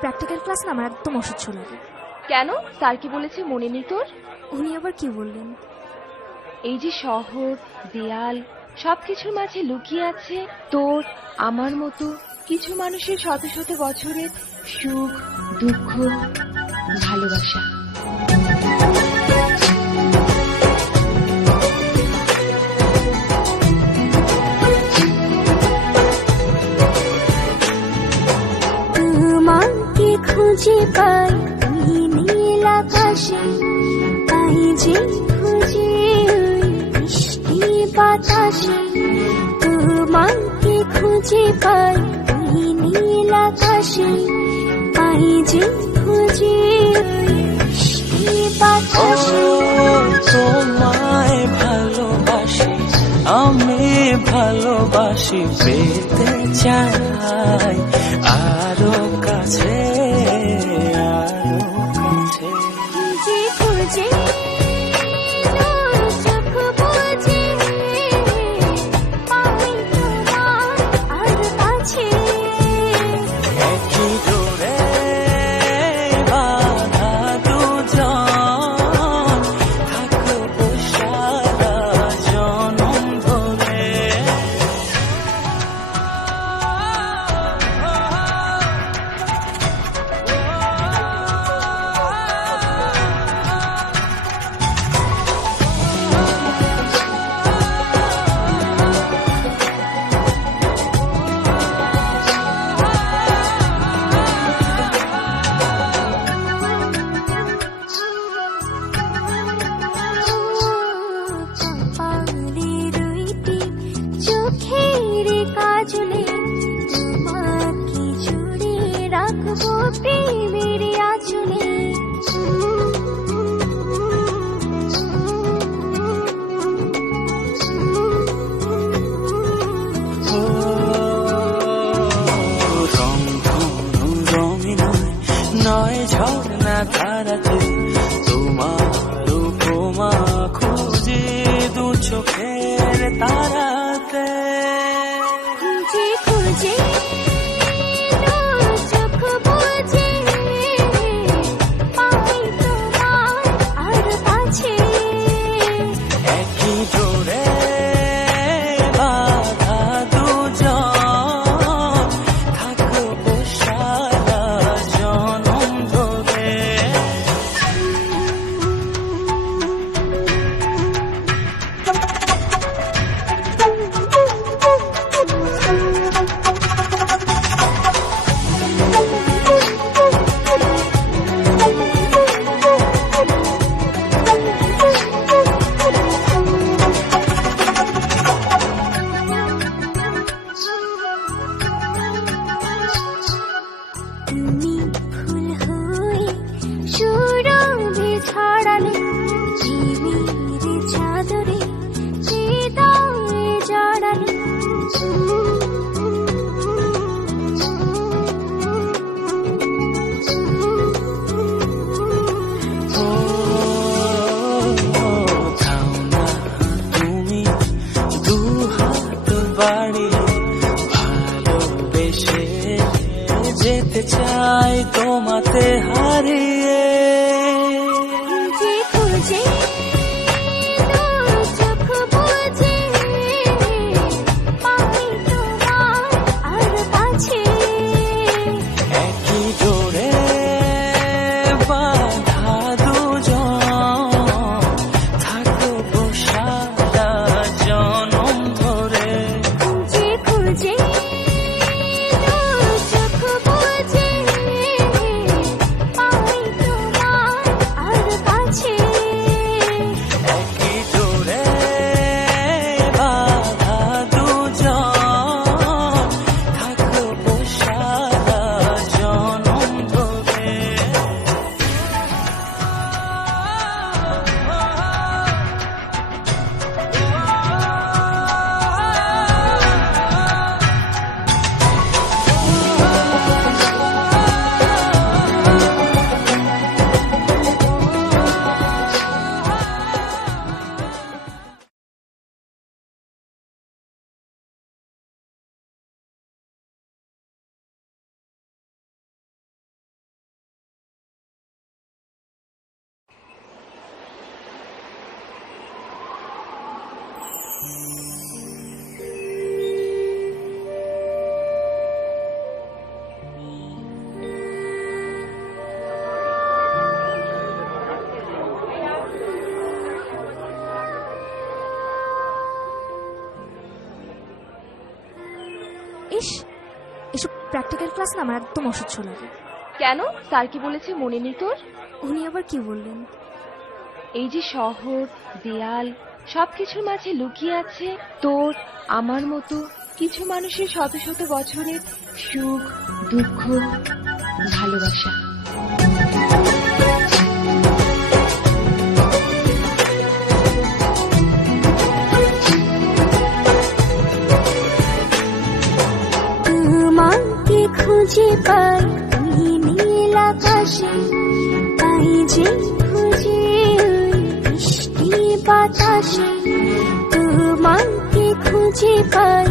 Practical class না আমার একদম অসহ্য লাগে। কেন? স্যার কি বলেছে মনে নেই তোর? উনি আবার কি বললেন? এই যে শহর, দেয়াল, সবকিছুর মাঝে লুকিয়ে আছে তোর আমার মতো কিছু মানুষের শত শত বছরের সুখ, দুঃখ, ভালোবাসা। তোমাকে খুঁজে পাই ওই নীল আকাশে, পাই যে খুঁজে ওই বৃষ্টি বাতাসে। তোমাকে খুঁজে পাই ওই নীল আকাশে, পাই যে খুঁজে ওই বৃষ্টি বাতাসে। তোমায় ভালোবাসি, আমি ভালোবাসি, পেতে চাই আরো কাছে, আরো কাছে। খুঁজে খুঁজে চোখ বুজে পাই তোমার আর কাছে। একই ডোরে বাঁধা দুজন, থাকবো সারা জনম ধরে। কপালে দুইটি চোখের কাজলে, তোমাকে জুড়ে রাখবো প্রেমের আঁচলে। রংধনু রঙে নয়, নয় ঝর্ণা ধারাতে, তোমার উপমা খুঁজে দু চোখের তারাতে। খুঁজে খুঁজে চোখ বুজে পাই তোমার আর কাছে। একই ডোরে বাঁধা দুজন, থাকবো সারা জনম ধরে। তুমি ফুল হয়ে সুরভি ছড়ালে, ঝিমির চাদরে হৃদয়ে জড়ালে। থাও না তুমি দু হাত বাড়িয়ে, ভালোবেসে যেতে চাই তোমাতে হারিয়ে। খুঁজে খুঁজে চোখ বুজে পাই তোমার আর কাছে। একই ডোরে বাঁধা দুজন, থাকবো সারা জনম ধরে। খুঁজে খুঁজে চোখ বুজে পাই তোমার আর কাছে। ইস, এসব প্র্যাকটিক্যাল ক্লাস না আমার একদম অসহ্য লাগে। কেন, স্যার কি বলেছে মনে নেই তোর? উনি আবার কি বললেন? এই যে শহর, দেয়াল, সবকিছুর মাঝে লুকিয়ে আছে তোর আমার মতো কিছু মানুষের শত শত বছরের সুখ, দুঃখ, ভালোবাসা। তোমাকে খুঁজে পাই ওই নীল আকাশে, পাই যে খুঁজে ওই বৃষ্টি বাতাসে। তোমাকে খুঁজে পাই